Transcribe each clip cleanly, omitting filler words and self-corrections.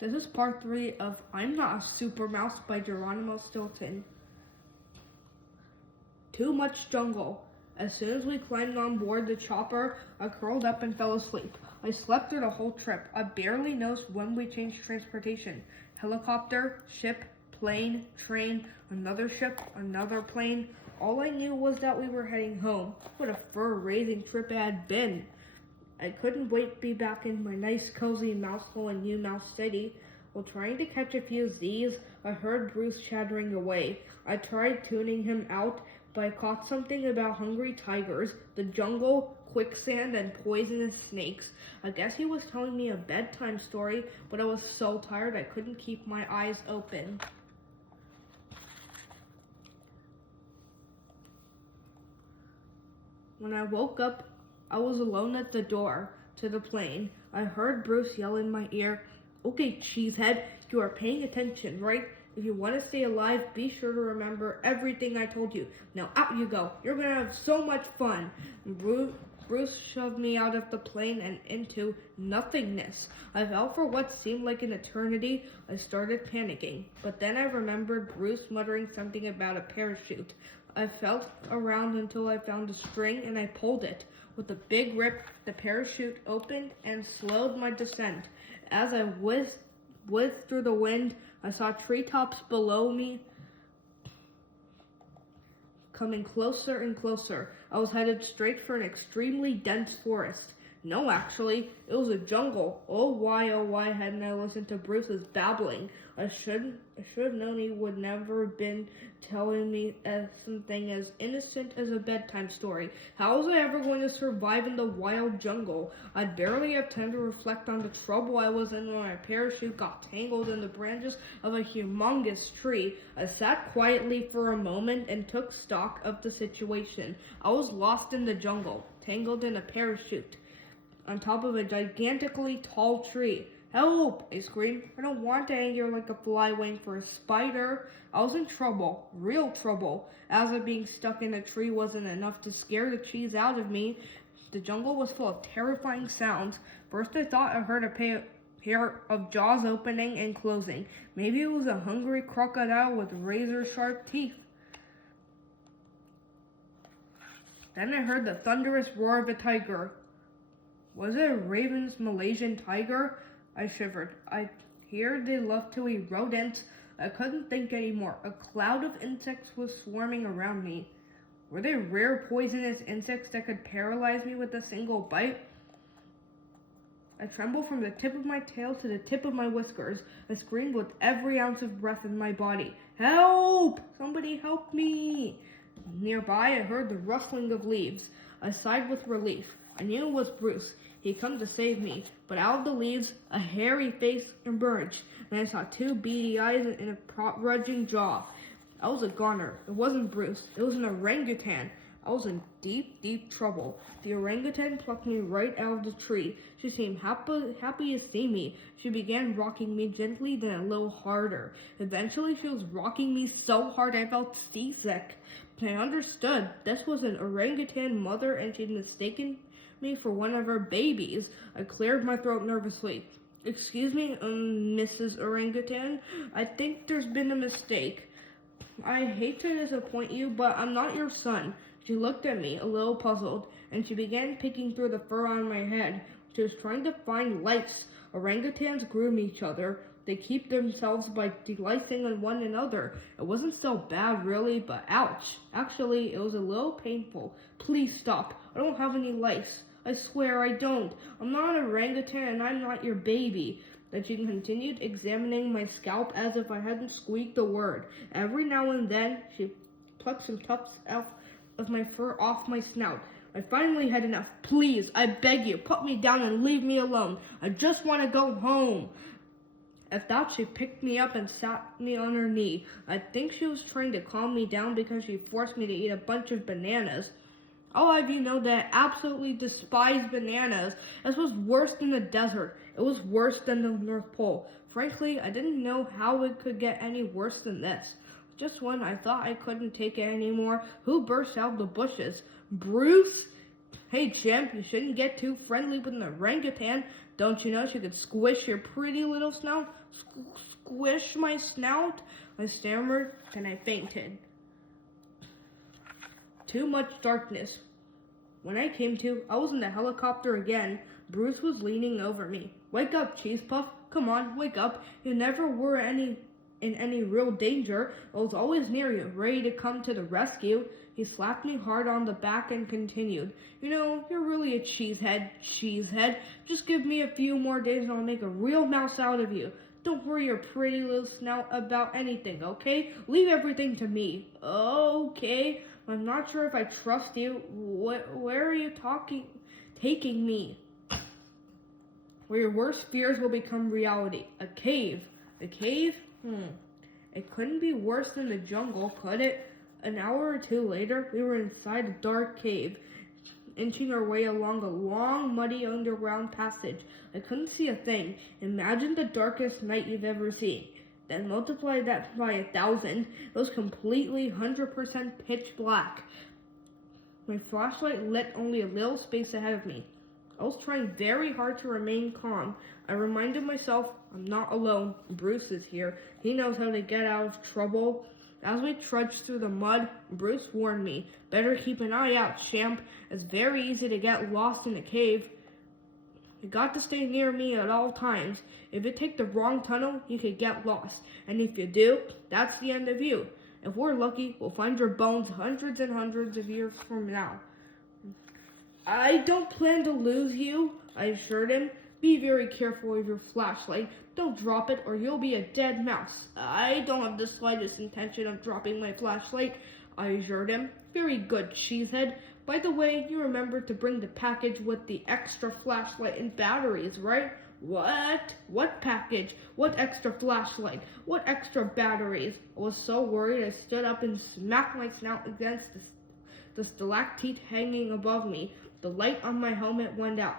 This is part 3 of I'm Not a Super Mouse by Geronimo Stilton. Too much jungle. As soon as we climbed on board the chopper, I curled up and fell asleep. I slept through the whole trip. I barely noticed when we changed transportation. Helicopter, ship, plane, train, another ship, another plane. All I knew was that we were heading home. What a fur-raising trip it had been. I couldn't wait to be back in my nice cozy mouse hole in New Mouse City. While trying to catch a few Z's, I heard Bruce chattering away. I tried tuning him out, but I caught something about hungry tigers, the jungle, quicksand, and poisonous snakes. I guess he was telling me a bedtime story, but I was so tired I couldn't keep my eyes open. When I woke up, I was alone at the door to the plane. I heard Bruce yell in my ear, "Okay, cheesehead, you are paying attention, right? If you want to stay alive, be sure to remember everything I told you. Now out you go. You're going to have so much fun." Bruce shoved me out of the plane and into nothingness. I fell for what seemed like an eternity. I started panicking, but then I remembered Bruce muttering something about a parachute. I felt around until I found a string and I pulled it. With a big rip, the parachute opened and slowed my descent. As I whizzed through the wind, I saw treetops below me coming closer and closer. I was headed straight for an extremely dense forest. No, actually, it was a jungle. Oh why hadn't I listened to Bruce's babbling? I should have known he would never have been telling me something as innocent as a bedtime story. How was I ever going to survive in the wild jungle? I'd barely have time to reflect on the trouble I was in when my parachute got tangled in the branches of a humongous tree. I sat quietly for a moment and took stock of the situation. I was lost in the jungle, tangled in a parachute on top of a gigantically tall tree. "Help!" I screamed. I don't want to hang here like a fly waiting for a spider. I was in trouble, real trouble. As if being stuck in a tree wasn't enough to scare the cheese out of me, the jungle was full of terrifying sounds. First I thought I heard a pair of jaws opening and closing. Maybe it was a hungry crocodile with razor-sharp teeth. Then I heard the thunderous roar of a tiger. Was it a Raven's Malaysian tiger? I shivered. I hear they love to eat rodents. I couldn't think anymore. A cloud of insects was swarming around me. Were they rare poisonous insects that could paralyze me with a single bite? I trembled from the tip of my tail to the tip of my whiskers. I screamed with every ounce of breath in my body. "Help! Somebody help me!" Nearby, I heard the rustling of leaves. I sighed with relief. I knew it was Bruce. He'd come to save me, but out of the leaves, a hairy face emerged, and I saw two beady eyes and a prot-rudging jaw. I was a goner. It wasn't Bruce. It was an orangutan. I was in deep, deep trouble. The orangutan plucked me right out of the tree. She seemed happy to see me. She began rocking me gently, then a little harder. Eventually, she was rocking me so hard I felt seasick. I understood. This was an orangutan mother, and she'd mistaken me for one of her babies. I cleared my throat nervously. "Excuse me, Mrs. Orangutan. I think there's been a mistake. I hate to disappoint you, but I'm not your son." She looked at me, a little puzzled, and she began picking through the fur on my head. She was trying to find lice. Orangutans groom each other. They keep themselves by delicing on one another. It wasn't so bad, really, but ouch. Actually, it was a little painful. "Please stop. I don't have any lice. I swear I don't. I'm not an orangutan and I'm not your baby." Then she continued examining my scalp as if I hadn't squeaked a word. Every now and then, she plucked some tufts of my fur off my snout. I finally had enough. "Please, I beg you, put me down and leave me alone. I just want to go home." At that, she picked me up and sat me on her knee. I think she was trying to calm me down because she forced me to eat a bunch of bananas. I'll have you know that I absolutely despise bananas. This was worse than the desert. It was worse than the North Pole. Frankly, I didn't know how it could get any worse than this. Just when I thought I couldn't take it anymore, who burst out of the bushes? Bruce? "Hey, champ, you shouldn't get too friendly with an orangutan. Don't you know she could squish your pretty little snout? Squish my snout? I stammered, and I fainted. Too much darkness. When I came to, I was in the helicopter again. Bruce was leaning over me. Wake up, Cheese Puff. Come on, wake up. You never were in any real danger. I was always near you, ready to come to the rescue. He slapped me hard on the back and continued. You know, you're really a cheesehead. Just give me a few more days and I'll make a real mouse out of you. Don't worry your pretty little snout about anything, okay? Leave everything to me. Okay. I'm not sure if I trust you. Where are you taking me? Where your worst fears will become reality. A cave. A cave? It couldn't be worse than the jungle, could it? An hour or two later, we were inside a dark cave, inching our way along a long, muddy underground passage. I couldn't see a thing. Imagine the darkest night you've ever seen. Then multiply that by 1,000. It was completely 100% pitch black. My flashlight lit only a little space ahead of me. I was trying very hard to remain calm. I reminded myself, I'm not alone. Bruce is here. He knows how to get out of trouble. As we trudged through the mud, Bruce warned me, better keep an eye out, champ. It's very easy to get lost in a cave. You got to stay near me at all times. If you take the wrong tunnel, you could get lost. And if you do, that's the end of you. If we're lucky, we'll find your bones hundreds and hundreds of years from now. I don't plan to lose you, I assured him. Be very careful with your flashlight. Don't drop it or you'll be a dead mouse. I don't have the slightest intention of dropping my flashlight, I assured him. Very good, cheesehead. By the way, you remembered to bring the package with the extra flashlight and batteries, right? What? What package? What extra flashlight? What extra batteries? I was so worried I stood up and smacked my snout against the stalactite hanging above me. The light on my helmet went out.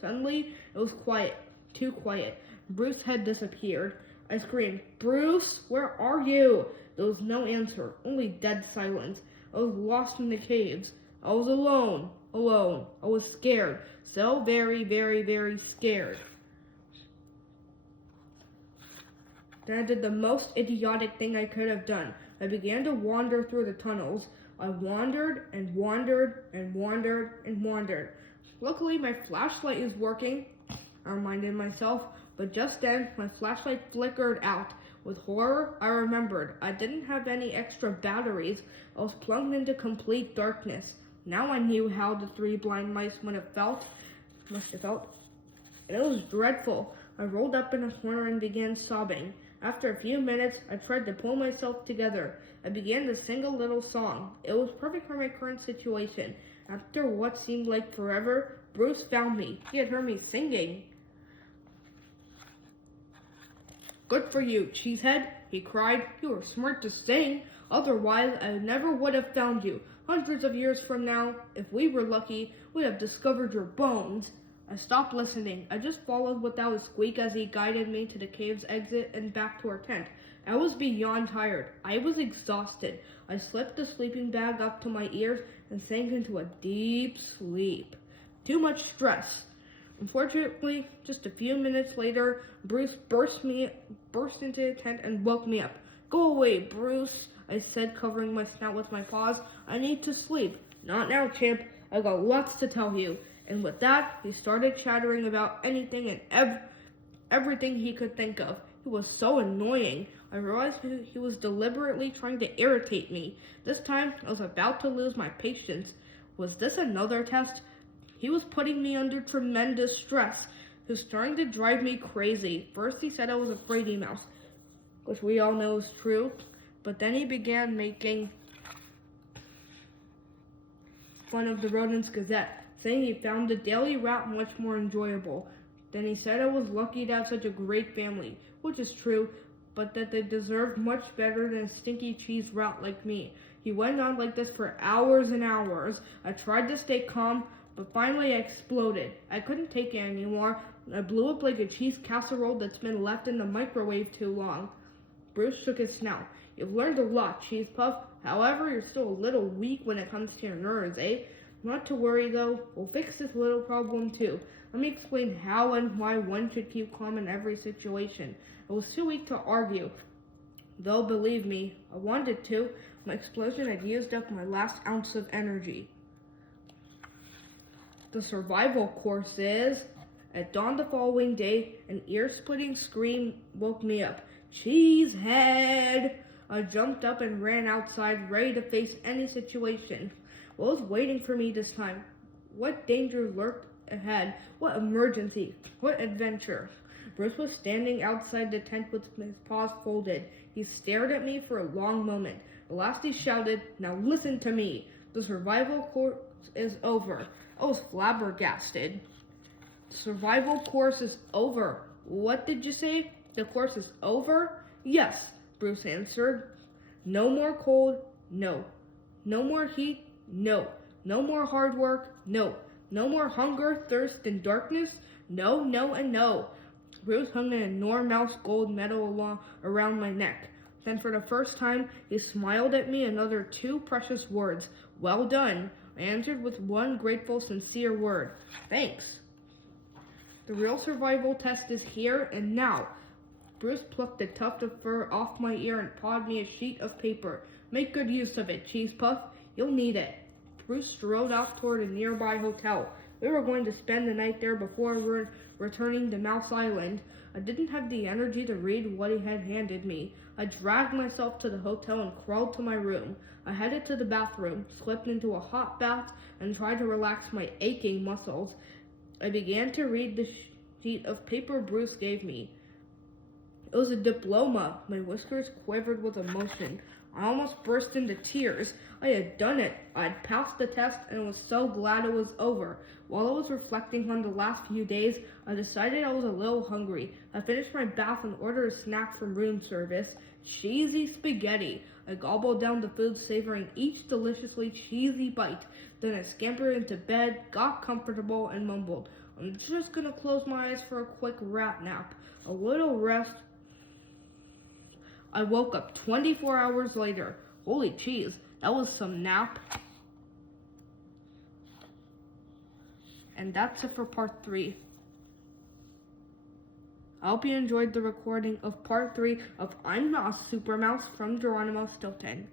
Suddenly, it was quiet. Too quiet. Bruce's head disappeared. I screamed, Bruce, where are you? There was no answer, only dead silence. I was lost in the caves. I was alone. I was scared. So very, very, very scared. Then I did the most idiotic thing I could have done. I began to wander through the tunnels. I wandered and wandered and wandered and wandered. Luckily, my flashlight is working, I reminded myself, but just then, my flashlight flickered out. With horror, I remembered I didn't have any extra batteries. I was plunged into complete darkness. Now I knew how the three blind mice must have felt. And it was dreadful. I rolled up in a corner and began sobbing. After a few minutes, I tried to pull myself together. I began to sing a little song. It was perfect for my current situation. After what seemed like forever, Bruce found me. He had heard me singing. Good for you, cheesehead, he cried. You were smart to sing. Otherwise, I never would have found you. Hundreds of years from now, if we were lucky, we'd have discovered your bones. I stopped listening. I just followed without a squeak as he guided me to the cave's exit and back to our tent. I was beyond tired. I was exhausted. I slipped the sleeping bag up to my ears and sank into a deep sleep. Too much stress. Unfortunately, just a few minutes later, Bruce burst into the tent and woke me up. Go away, Bruce, I said, covering my snout with my paws. I need to sleep. Not now, champ. I got lots to tell you. And with that, he started chattering about anything and everything he could think of. He was so annoying. I realized he was deliberately trying to irritate me. This time, I was about to lose my patience. Was this another test? He was putting me under tremendous stress. He was starting to drive me crazy. First, he said I was a Brady mouse, which we all know is true. But then he began making fun of the Rodents Gazette, saying he found the daily route much more enjoyable. Then he said I was lucky to have such a great family, which is true, but that they deserved much better than a stinky cheese route like me. He went on like this for hours and hours. I tried to stay calm, but finally I exploded. I couldn't take it anymore. I blew up like a cheese casserole that's been left in the microwave too long. Bruce shook his snout. You've learned a lot, Cheese Puff. However, you're still a little weak when it comes to your nerves, eh? Not to worry, though. We'll fix this little problem, too. Let me explain how and why one should keep calm in every situation. I was too weak to argue, though believe me, I wanted to. My explosion had used up my last ounce of energy. The survival course is... At dawn the following day, an ear-splitting scream woke me up. Cheesehead! I jumped up and ran outside, ready to face any situation. What was waiting for me this time? What danger lurked ahead? What emergency? What adventure? Bruce was standing outside the tent with his paws folded. He stared at me for a long moment. At last he shouted, "Now listen to me. The survival course is over." I was flabbergasted. The survival course is over. What did you say? The course is over? Yes, Bruce answered. No more cold? No. No more heat? No. No more hard work? No. No more hunger, thirst, and darkness? No, no, and no. Bruce hung an enormous gold medal around my neck. Then for the first time, he smiled at me and uttered two precious words. Well done. I answered with one grateful, sincere word. Thanks. The real survival test is here and now. Bruce plucked a tuft of fur off my ear and pawed me a sheet of paper. Make good use of it, Cheese Puff. You'll need it. Bruce strode off toward a nearby hotel. We were going to spend the night there before returning to Mouse Island. I didn't have the energy to read what he had handed me. I dragged myself to the hotel and crawled to my room. I headed to the bathroom, slipped into a hot bath, and tried to relax my aching muscles. I began to read the sheet of paper Bruce gave me. It was a diploma. My whiskers quivered with emotion. I almost burst into tears. I had done it. I had passed the test and was so glad it was over. While I was reflecting on the last few days, I decided I was a little hungry. I finished my bath and ordered a snack from room service. Cheesy spaghetti. I gobbled down the food, savoring each deliciously cheesy bite. Then I scampered into bed, got comfortable, and mumbled, I'm just gonna close my eyes for a quick rat nap. A little rest. I woke up 24 hours later. Holy cheese, that was some nap. And that's it for part 3. I hope you enjoyed the recording of part 3 of I'm Not a SuperMouse from Geronimo Stilton.